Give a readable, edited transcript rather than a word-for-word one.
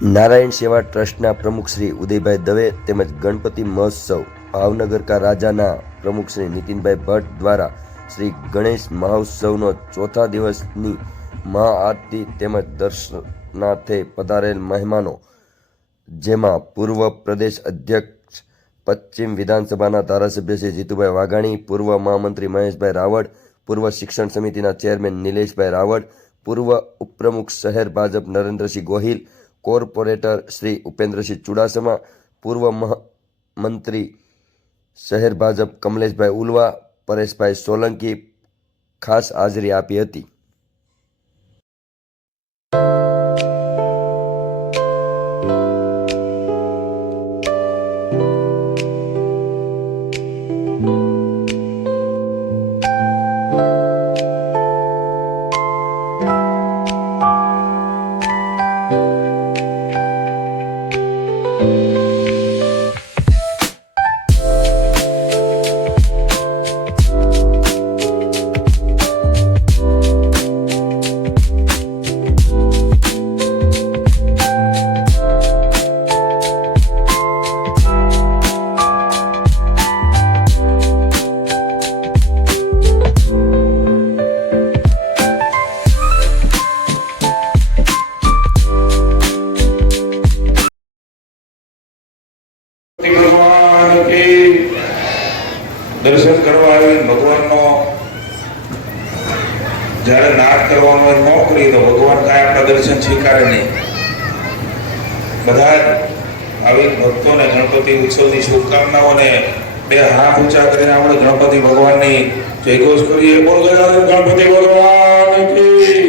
નારાયણ સેવા ટ્રસ્ટના પ્રમુખ શ્રી ઉદયભાઈ દવે તેમજ ગણપતિ મહોત્સવ ભાવનગર કા રાજાના પ્રમુખ શ્રી નીતિનભાઈ ભટ્ટ દ્વારા શ્રી ગણેશ મહોત્સવનો ચોથા દિવસની મહાઆરતી તેમજ દર્શનાર્થે પધારેલ મહેમાનો, જેમાં પૂર્વ પ્રદેશ અધ્યક્ષ પશ્ચિમ વિધાનસભાના ધારાસભ્ય શ્રી જીતુભાઈ વાઘાણી, પૂર્વ મહામંત્રી મહેશભાઈ રાવળ, પૂર્વ શિક્ષણ સમિતિના ચેરમેન નિલેશભાઈ રાવળ, પૂર્વ ઉપપ્રમુખ શહેર ભાજપ નરેન્દ્રસિંહ ગોહિલ, કોર્પોરેટર શ્રી ઉપેન્દ્રસિંહ ચુડાસમા, પૂર્વ મંત્રી શહેર ભાજપ કમલેશભાઈ ઉલવા, પરેશભાઈ સોલંકી ખાસ હાજરી આપી હતી. ભગવાન કે દર્શન કરવા આવીને ભગવાનનો જ્યારે નાદ કરવાનો ન કરીએ તો ભગવાન કાંઈ આપણા દર્શન સ્વીકારે નહીં. બધા આવી ભક્તોને ગણપતિ ઉત્સવની શુભકામનાઓને બે હાથ ઊંચા કરીને આપણે ગણપતિ ભગવાનની જયઘોષ કરીએ. બોલ ગણપતિ ભગવાન કી